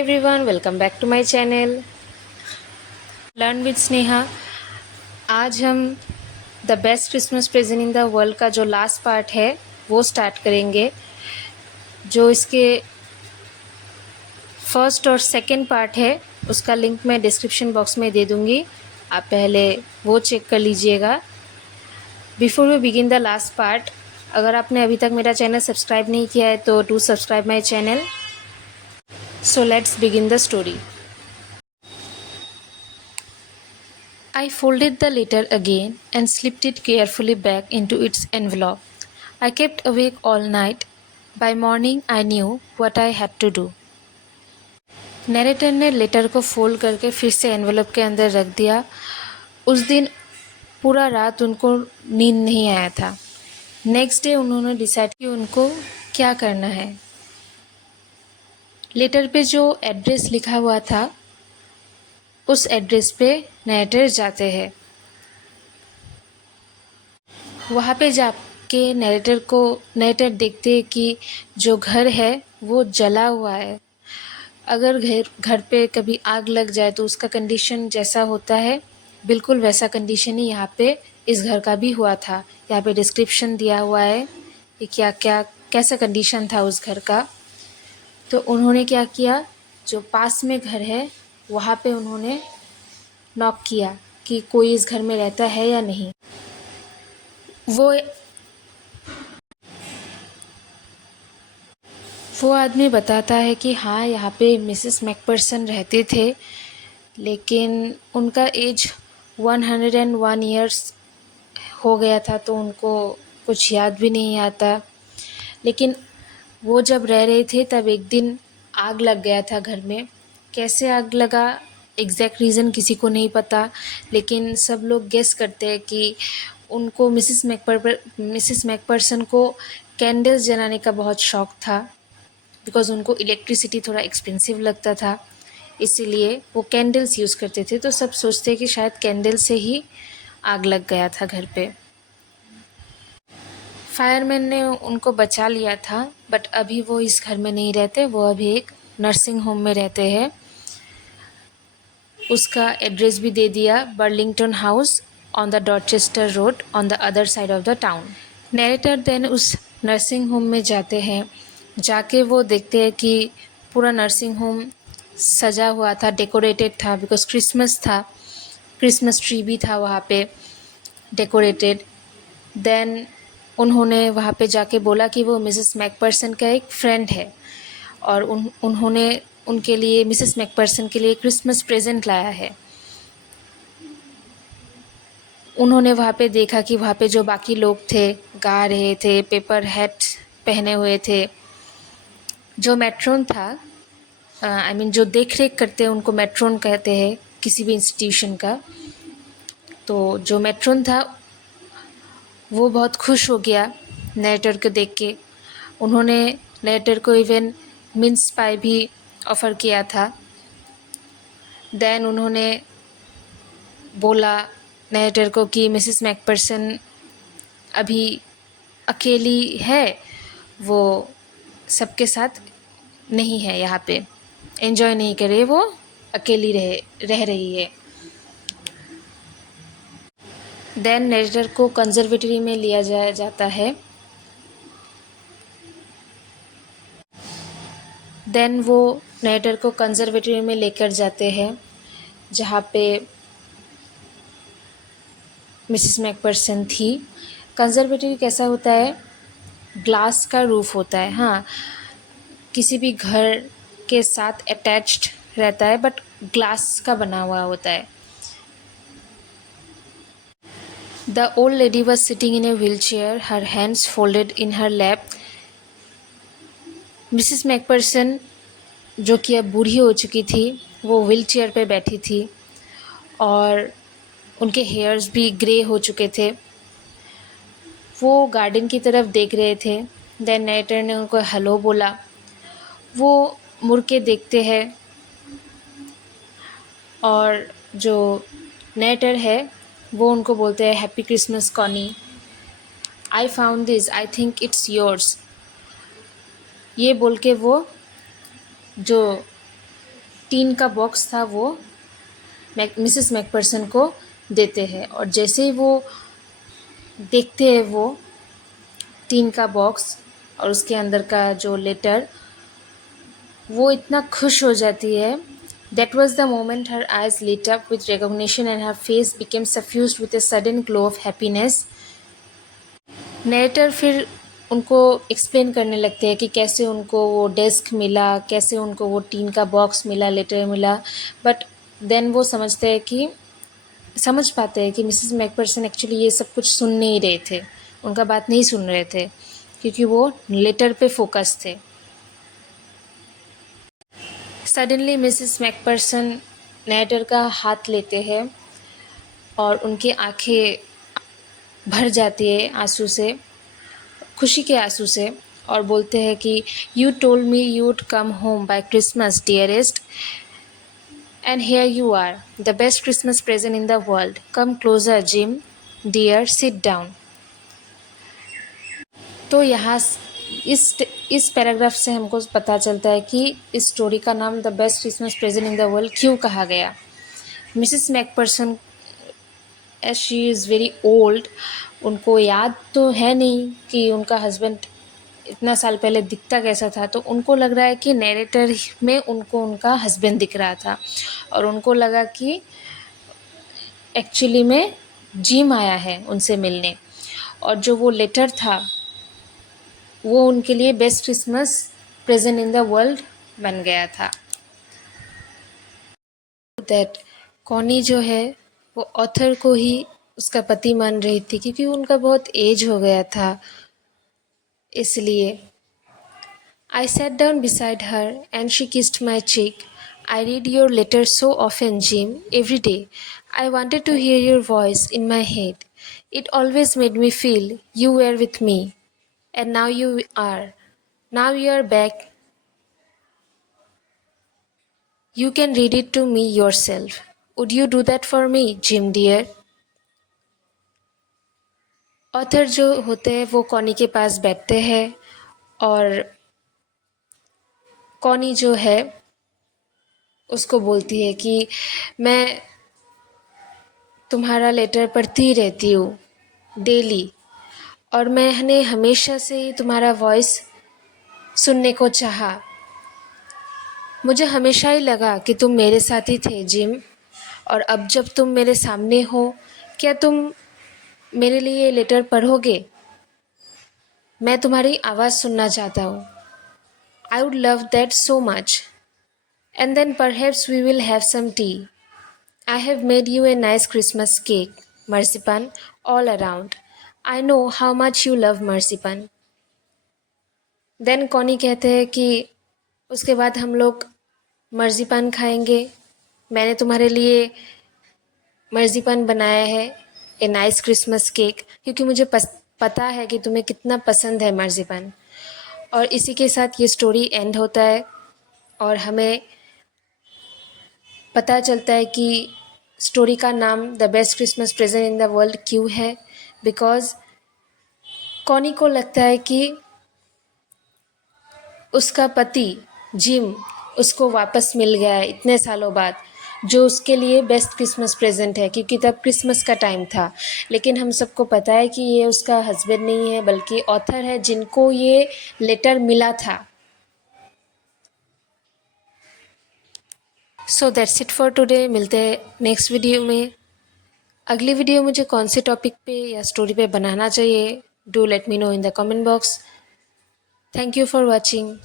Everyone, welcome back to my channel learn with Sneha. आज हम the best Christmas present in the world का जो last part है वो स्टार्ट करेंगे। जो इसके फर्स्ट और सेकंड पार्ट है उसका लिंक मैं डिस्क्रिप्शन बॉक्स में दे दूँगी, आप पहले वो चेक कर लीजिएगा। Before we begin the last part, अगर आपने अभी तक मेरा चैनल सब्सक्राइब नहीं किया है तो do subscribe my channel. So let's begin the story. I folded the letter again and slipped it carefully back into its envelope. I kept awake all night. By morning, I knew what I had to do. Narrator ने letter को fold करके फिर से envelope के अंदर रख दिया। उस दिन पूरा रात उनको नींद नहीं आया था। नेक्स्ट डे उन्होंने डिसाइड कि उनको क्या करना है। लेटर पे जो एड्रेस लिखा हुआ था उस एड्रेस पे नरेटर जाते हैं। वहाँ पे जाके नरेटर देखते हैं कि जो घर है वो जला हुआ है। अगर घर पे कभी आग लग जाए तो उसका कंडीशन जैसा होता है बिल्कुल वैसा कंडीशन ही यहाँ पे इस घर का भी हुआ था। यहाँ पे डिस्क्रिप्शन दिया हुआ है कि कैसा कंडीशन था उस घर का। तो उन्होंने क्या किया, जो पास में घर है वहाँ पे उन्होंने नॉक किया कि कोई इस घर में रहता है या नहीं। वो आदमी बताता है कि हाँ, यहाँ पे मिसेस मैकपर्सन रहते थे, लेकिन उनका एज 101 ईयर्स हो गया था तो उनको कुछ याद भी नहीं आता। लेकिन वो जब रह रहे थे तब एक दिन आग लग गया था घर में। कैसे आग लगा एग्जैक्ट रीज़न किसी को नहीं पता, लेकिन सब लोग गेस करते हैं कि उनको मिसेस मैकपर्सन को कैंडल्स जलाने का बहुत शौक़ था, बिकॉज़ उनको इलेक्ट्रिसिटी थोड़ा एक्सपेंसिव लगता था, इसीलिए वो कैंडल्स यूज़ करते थे। तो सब सोचते हैं कि शायद कैंडल से ही आग लग गया था घर पे। फायरमैन ने उनको बचा लिया था, बट अभी वो इस घर में नहीं रहते, वो अभी एक नर्सिंग होम में रहते हैं। उसका एड्रेस भी दे दिया, Burlington House on the Dorchester Road on the other side of the town. Narrator then उस नर्सिंग होम में जाते हैं। जाके वो देखते हैं कि पूरा नर्सिंग होम सजा हुआ था, डेकोरेटेड था, बिकॉज क्रिसमस था। क्रिसमस ट्री भी था वहाँ पे डेकोरेटेड। देन उन्होंने वहाँ पे जाके बोला कि वो मिसेस मैकपर्सन का एक फ्रेंड है और उन्होंने उनके लिए, मिसेस मैकपर्सन के लिए क्रिसमस प्रेजेंट लाया है। उन्होंने वहाँ पे देखा कि वहाँ पे जो बाकी लोग थे गा रहे थे, पेपर हैट पहने हुए थे। जो मैट्रोन था, जो देख रेख करते हैं उनको मैट्रोन कहते हैं किसी भी इंस्टीट्यूशन का। तो जो मैट्रोन था वो बहुत खुश हो गया नरेटर को देख के। उन्होंने नरेटर को इवन मिन्स पाई भी ऑफ़र किया था। देन उन्होंने बोला नरेटर को कि मिसेस मैकपर्सन अभी अकेली है, वो सबके साथ नहीं है, यहाँ पे एंजॉय नहीं कर रही, वो अकेली रह रही है। देन नरेटर को कंजर्वेटरी में लिया जाता है। देन वो नरेटर को कंजर्वेटरी में लेकर जाते हैं जहाँ पे मिसेस मैकपर्सन थी। कंजर्वेटरी कैसा होता है, ग्लास का रूफ़ होता है। हाँ, किसी भी घर के साथ अटैच्ड रहता है, बट ग्लास का बना हुआ होता है। The old lady was sitting in a wheelchair, her hands folded in her lap. Mrs McPherson जो कि अब बूढ़ी हो चुकी थी, वो व्हीलचेयर पे बैठी थी और उनके हेयर्स भी ग्रे हो चुके थे। वो गार्डन की तरफ देख रहे थे। देन नरेटर ने उनको हेलो बोला। वो मुड़ के देखते हैं और जो नरेटर है वो उनको बोलते हैं happy Christmas Connie, I found this, I think it's yours. ये बोल के वो जो टीन का बॉक्स था वो मिसेस मैकपर्सन को देते हैं, और जैसे ही वो देखते हैं वो टीन का बॉक्स और उसके अंदर का जो लेटर, वो इतना खुश हो जाती है. That was the moment her eyes lit up with recognition and her face became suffused with a sudden glow of happiness. Narrator फिर उनको एक्सप्लेन करने लगते हैं कि कैसे उनको वो डेस्क मिला, कैसे उनको वो टीन का बॉक्स मिला, लेटर मिला. बट देन वो समझ पाते हैं कि मिसेस मैकपर्सन एक्चुअली ये सब कुछ सुन नहीं रहे थे, उनका बात नहीं सुन रहे थे, क्योंकि वो लेटर पे फोकस थे. सडनली मिसेस मैकपर्सन नरेटर का हाथ लेते हैं और उनकी आंखें भर जाती है आंसू से, खुशी के आंसू से, और बोलते हैं कि you told me you would come home by Christmas dearest, and here you are, the best Christmas present in the world. Come closer Jim dear, sit down. तो यहाँ इस पैराग्राफ से हमको पता चलता है कि इस स्टोरी का नाम the best Christmas present in the world क्यों कहा गया. Mrs McPherson as she is very old, उनको याद तो है नहीं कि उनका हस्बैंड इतना साल पहले दिखता कैसा था, तो उनको लग रहा है कि नैरेटर में उनको उनका हस्बैंड दिख रहा था, और उनको लगा कि एक्चुअली में जिम आया है उनसे मिलने, और जो वो लेटर था वो उनके लिए best Christmas present in the world बन गया था. दैट कॉनी जो है वो ऑथर को ही उसका पति मान रही थी, क्योंकि उनका बहुत एज हो गया था. इसलिए I sat down beside her and she kissed my cheek. I read your letters so often, Jim, every day. I wanted to hear your voice in my head. It always made me feel you were with me. And now you are. Now you are back. You can read it to me yourself. Would you do that for me, Jim dear? Author जो होते हैं वो Connie के पास बैठते हैं, और Connie जो है उसको बोलती है कि मैं तुम्हारा लेटर पढ़ती रहती हूँ डेली, और मैंने हमेशा से ही तुम्हारा वॉइस सुनने को चाहा. मुझे हमेशा ही लगा कि तुम मेरे साथ ही थे, जिम, और अब जब तुम मेरे सामने हो, क्या तुम मेरे लिए ये लेटर पढ़ोगे? मैं तुम्हारी आवाज़ सुनना चाहता हूँ. I would love that so much. And then perhaps we will have some tea. I have made you a nice Christmas cake, marzipan, all around. I know how much you love marzipan. Then Connie कहते हैं कि उसके बाद हम लोग मर्ज़ीपान खाएंगे. मैंने तुम्हारे लिए मर्ज़ीपान बनाया है, ए नाइस क्रिसमस केक, क्योंकि मुझे पता है कि तुम्हें कितना पसंद है मर्ज़ीपान. और इसी के साथ ये स्टोरी एंड होता है, और हमें पता चलता है कि स्टोरी का नाम the best Christmas present in the world क्यों है. बिकॉज़ कॉनी को लगता है कि उसका पति जिम उसको वापस मिल गया है इतने सालों बाद, जो उसके लिए बेस्ट क्रिसमस प्रेजेंट है, क्योंकि तब क्रिसमस का टाइम था. लेकिन हम सबको पता है कि ये उसका हस्बैंड नहीं है, बल्कि ऑथर है जिनको ये लेटर मिला था. So that's it for today. मिलते हैं नेक्स्ट वीडियो में. अगली वीडियो मुझे कौन से टॉपिक पे या स्टोरी पे बनाना चाहिए, do let me know in the comment box. Thank you for watching.